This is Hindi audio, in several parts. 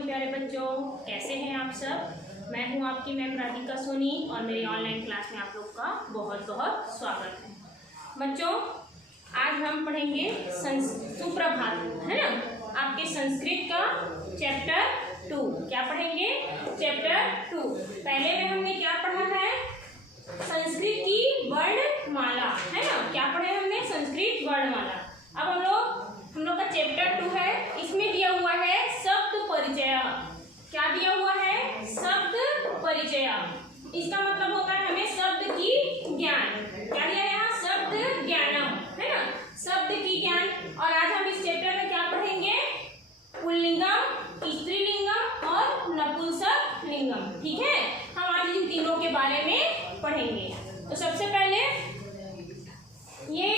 मॉर्निंग प्यारे बच्चों, कैसे हैं आप सब। मैं हूं आपकी मैम राधिका सोनी और मेरी ऑनलाइन क्लास में आप लोग का बहुत बहुत स्वागत है। बच्चों, आज हम पढ़ेंगे सुप्रभात, है ना। आपके संस्कृत का चैप्टर 2। क्या पढ़ेंगे? चैप्टर 2। पहले में हमने क्या पढ़ा है? संस्कृत की वर्णमाला, है ना। क्या पढ़े हमने? संस्कृत वर्णमाला। अब हम लोग का चैप्टर 2 है। इसमें दिया हुआ है शब्द परिचय। क्या दिया हुआ है? शब्द परिचय। इसका मतलब होता है हमें शब्द की ज्ञान। क्या दिया है यहाँ? शब्द ज्ञानम, है ना, शब्द की ज्ञान। और आज हम इस चैप्टर में क्या पढ़ेंगे? पुल्लिंगम, स्त्रीलिंगम और नपुंसक लिंगम। ठीक है, हम आज इन तीनों के बारे में पढ़ेंगे। तो सबसे पहले ये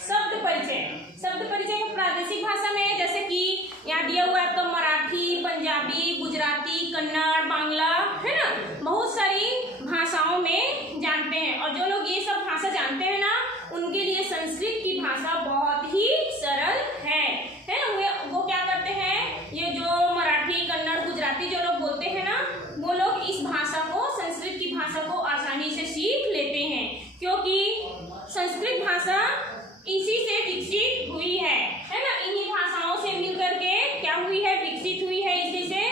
शब्द परिचय। शब्द परिचय को प्रादेशिक भाषा में, जैसे कि यहाँ दिया हुआ है तो मराठी, पंजाबी, गुजराती, कन्नड़, बांग्ला, है ना, बहुत सारी भाषाओं में जानते हैं। और जो लोग ये सब भाषा जानते हैं ना, उनके लिए संस्कृत की भाषा बहुत ही सरल है ना। वो क्या करते हैं, ये जो मराठी, कन्नड़, गुजराती जो लोग बोलते हैं ना, वो लोग इस भाषा को, संस्कृत की भाषा को आसानी से सीख लेते हैं, क्योंकि संस्कृत भाषा इसी से विकसित हुई है ना। इन्हीं भाषाओं से मिलकर के क्या हुई है? विकसित हुई है। इसी से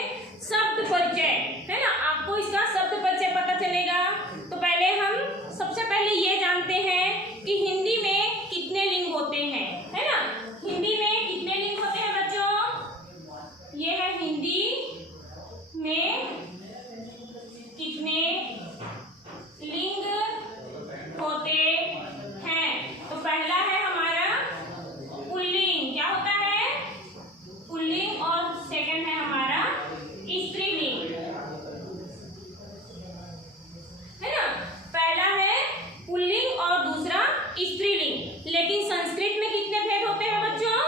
शब्द परिचय, है ना। आपको इसका शब्द परिचय पता चलेगा। तो पहले हम सबसे पहले ये जानते हैं कि हिंदी में कितने लिंग होते हैं, है ना। हिंदी में कितने लिंग होते हैं बच्चों? ये है हिंदी में कितने लिंग होते हैं। तो पहला है हमारा पुल्लिंग। क्या होता है? पुल्लिंग। और सेकंड है हमारा स्त्रीलिंग, है ना। पहला है पुल्लिंग और दूसरा स्त्रीलिंग। लेकिन संस्कृत में कितने भेद होते हैं बच्चों?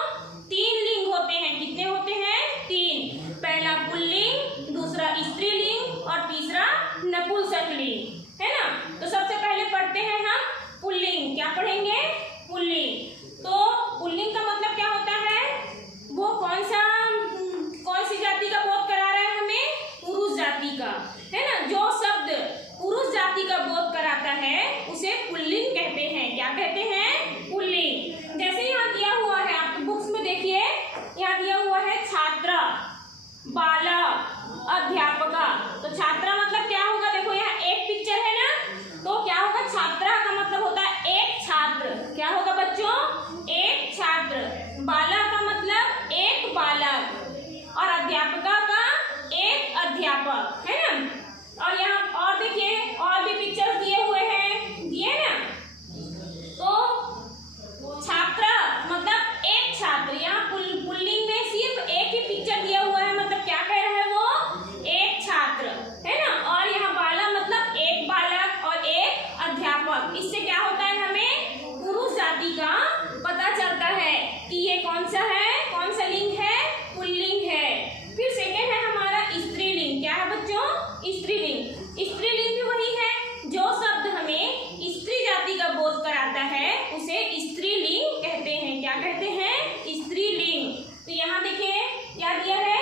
3 लिंग होते हैं। कितने होते हैं? 3। पहला पुल्लिंग, दूसरा स्त्रीलिंग और तीसरा नपुंसक लिंग, है ना। तो सबसे पहले पढ़ते हैं हम पुल्लिंग। क्या पढ़ेंगे? पुल्लिंग। तो पुल्लिंग का मतलब क्या होता है? वो कौन सी जाति का बोध करा रहा है हमें? पुरुष जाति का, है ना। जो शब्द पुरुष जाति का बोध कराता है उसे पुल्लिंग कहते हैं। क्या कहते हैं? पुल्लिंग। जैसे यहाँ दिया हुआ है, आपके बुक्स में देखिए, यहाँ दिया हुआ है छात्रा, बालक, अध्यापका। तो छात्रा मतलब क्या होगा? देखो यहाँ एक पिक्चर है ना, तो क्या होगा? छात्रा का मतलब होता है एक छात्र। क्या होगा बच्चों? एक छात्र। बालक का मतलब एक बालक और अध्यापका का एक अध्यापक, है ना। और यहाँ और देखिए, और भी पिक्चर्स दिए हुए हैं, दिए ना। तो छात्रा मतलब एक छात्र। यहाँ पुल्लिंग में सिर्फ एक ही पिक्चर दिया हुआ है, मतलब क्या कह रहा है वो? एक छात्र, है ना। और यहाँ बालक मतलब एक बालक और एक अध्यापक। इससे क्या होता है? हमें पुरुष जाति का पता चलता है कि ये कौन सा है, कौन सा लिंग है? पुल्लिंग है। फिर सेकेंड है हमारा स्त्रीलिंग। क्या है बच्चों? स्त्रीलिंग। स्त्रीलिंग भी वही है, जो शब्द हमें स्त्री जाति का बोध कराता है उसे स्त्रीलिंग कहते हैं। क्या कहते हैं? स्त्रीलिंग। तो यहाँ देखिए क्या दिया है?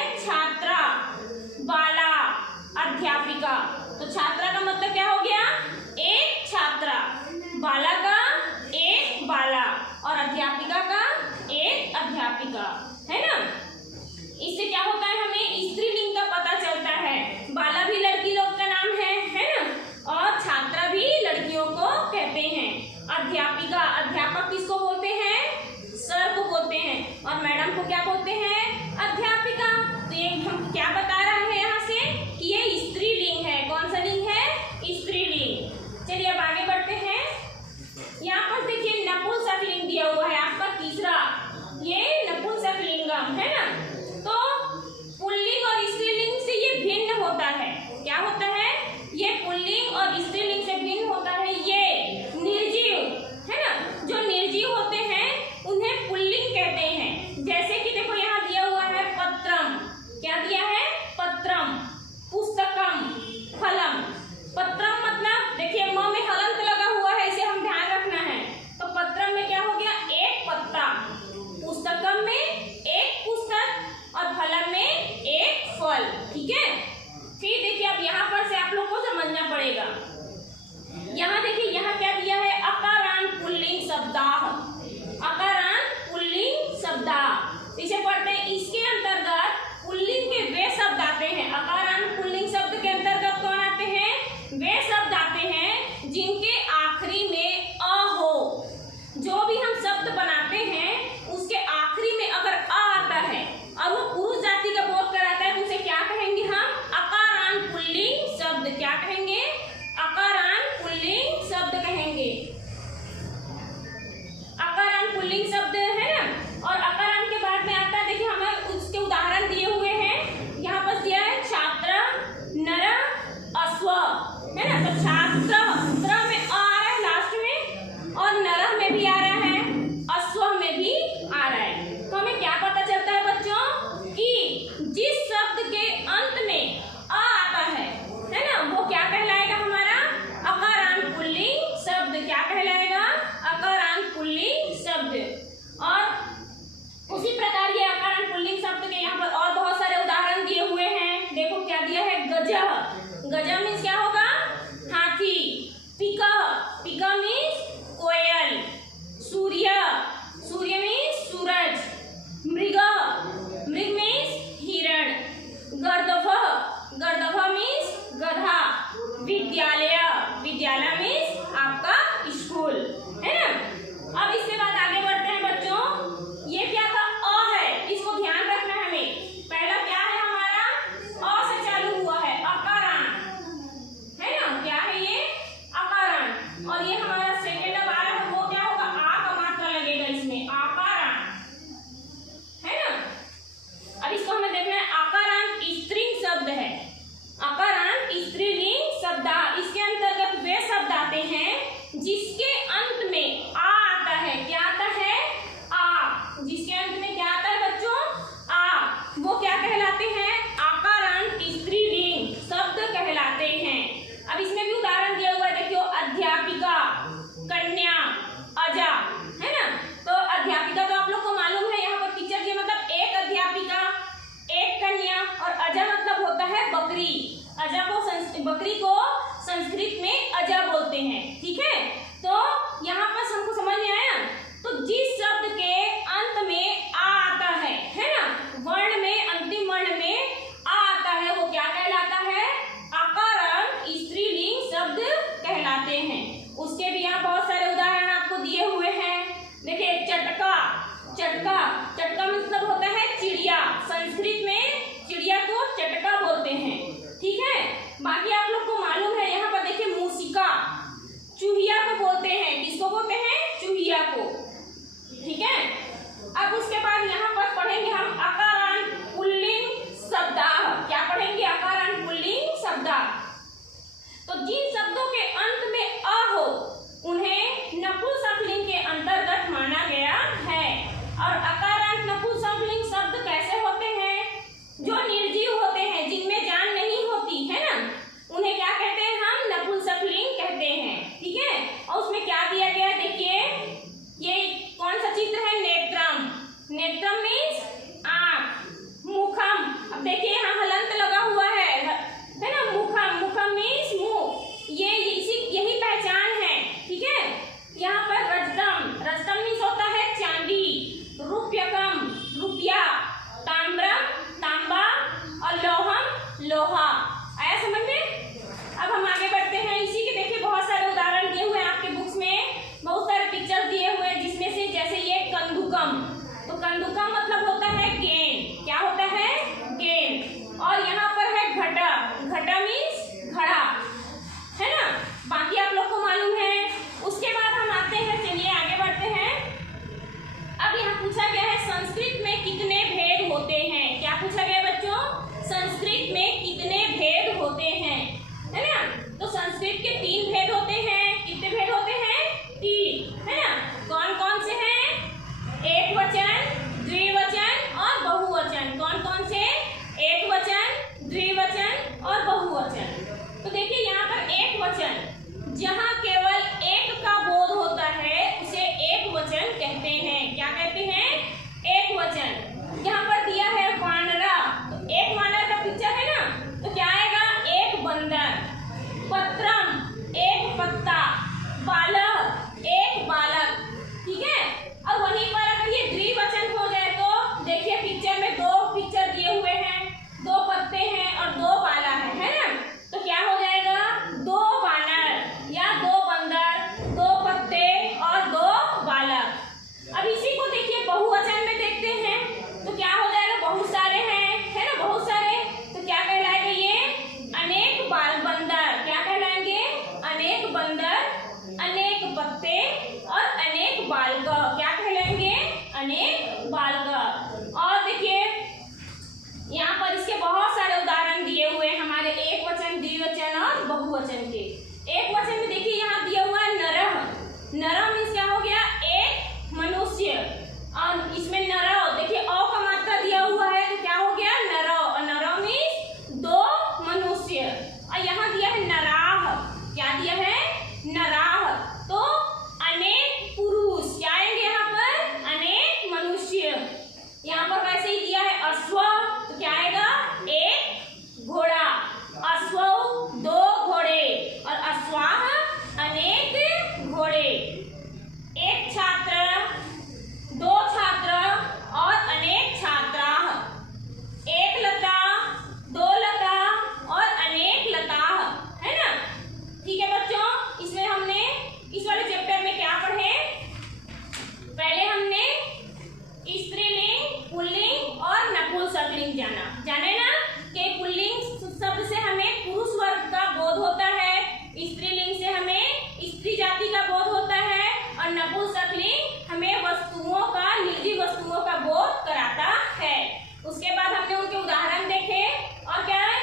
पुल्लिंग जाने ना कि पुल्लिंग शब्द से हमें पुरुष वर्ग का बोध होता है, स्त्रीलिंग से हमें स्त्री जाति का बोध होता है और नपुंसकलिंग हमें वस्तुओं का, निर्जीव वस्तुओं का बोध कराता है। उसके बाद हमने उनके उदाहरण देखे और क्या है,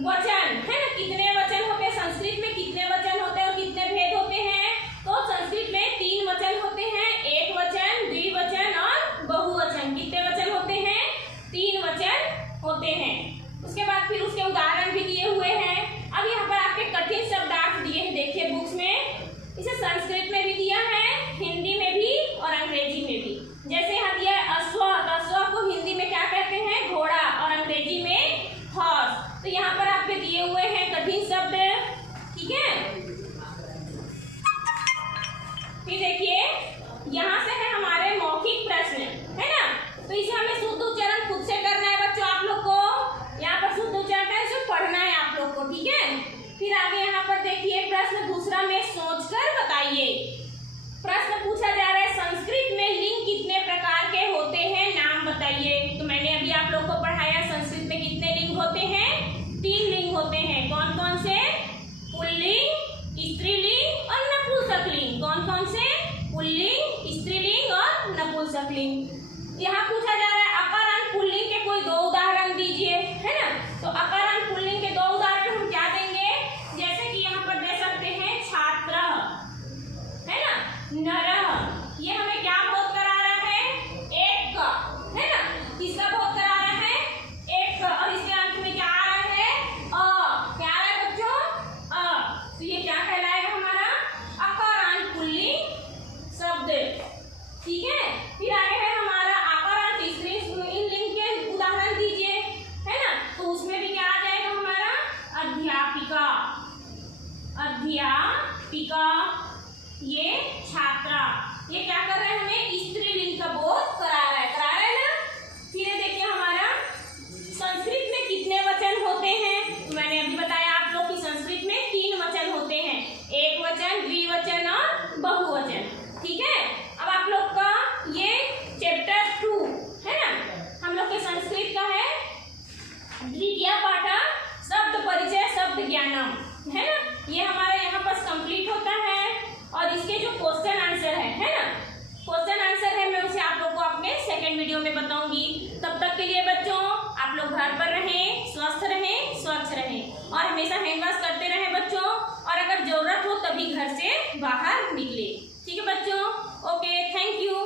वचन है ना, कितने वचन होते हैं संस्कृत में, कितने वचन होते हैं और कितने भेद होते हैं। तो संस्कृत में 3 वचन होते हैं, एक वचन, द्विवचन और बहुवचन। कितने वचन होते हैं? 3 वचन होते हैं। उसके बाद फिर उसके उदाहरण भी दिए हुए हैं। अब यहाँ पर आपके कठिन शब्दार्थ दिए हैं, देखिए बुक्स में। इसे संस्कृत में भी दिया है, हिंदी में भी और अंग्रेजी में भी। जैसे यहाँ दिया है अश्व, अश्व को हिंदी में क्या कहते हैं? घोड़ा, और अंग्रेजी में हॉर्स। तो यहाँ पर आपके दिए हुए हैं कठिन शब्द, ठीक है। फिर देखिए यहाँ से है हमारे मौखिक प्रश्न, है ना। तो इसे हमें शुद्ध उच्चारण खुद से करना है बच्चों, आप लोग को यहाँ पर शुद्ध उच्चारण का इसे पढ़ना है आप लोग को, ठीक है। फिर आगे यहाँ पर देखिए प्रश्न दूसरा में सोचकर बताइए। प्रश्न पूछा जा रहा है संस्कृत में लिंग कितने प्रकार के होते हैं, नाम बताइए। तो मैंने अभी आप लोग को पढ़ाया संस्कृत में कितने लिंग होते हैं? 3 लिंग होते हैं। कौन कौन से? पुल्लिंग, स्त्रीलिंग और नपुंसकलिंग। कौन कौन से? पुल्लिंग, स्त्रीलिंग और नपुंसकलिंग। यहाँ पूछा जा रहा है अकारांत पुल्लिंग के कोई 2 उदाहरण दीजिए, है ना। तो अकारांत पुल्लिंग के 2 उदाहरण हम क्या देंगे? जैसे कि यहाँ पर दे सकते हैं छात्र, है ना, नरः। ये हमें क्या बोध करा रहा है? एक का, है ना। किसका बोध करा रहा है? एक का। और इसके अंत में क्या आ रहा है? अ। क्या आ रहा है बच्चों? अ। तो ये क्या कहलाएगा हमारा? अकारांत पुल्लिंग शब्द, ठीक है। फिर आगे है हमारा अकारांत स्त्रीलिंग के उदाहरण दीजिए, है ना। तो उसमें भी क्या आ जाएगा हमारा? अध्यापिका, अध्यापिका, ये छात्रा। ये क्या कर रहे हैं? हमें स्त्रीलिंग का बोध करा रहा है ना। फिर देखिए हमारा संस्कृत में कितने वचन होते हैं। तो मैंने अभी बताया आप लोग की संस्कृत में 3 वचन होते हैं, एक वचन, द्विवचन और बहुवचन, ठीक है। अब आप लोग का ये चैप्टर 2 है ना, हम लोग के संस्कृत का है द्वितीय पाठ, शब्द परिचय शब्द ज्ञानम, है ना। ये हमारा यहाँ पर कंप्लीट होता है और इसके जो क्वेश्चन आंसर है ना, क्वेश्चन आंसर है, मैं उसे आप लोग को अपने सेकंड वीडियो में बताऊंगी। तब तक के लिए बच्चों आप लोग घर पर रहें, स्वस्थ रहें, स्वच्छ रहें और हमेशा हैंड वॉश करते रहें बच्चों। और अगर जरूरत हो तभी घर से बाहर निकले, ठीक है बच्चों। Okay, thank you.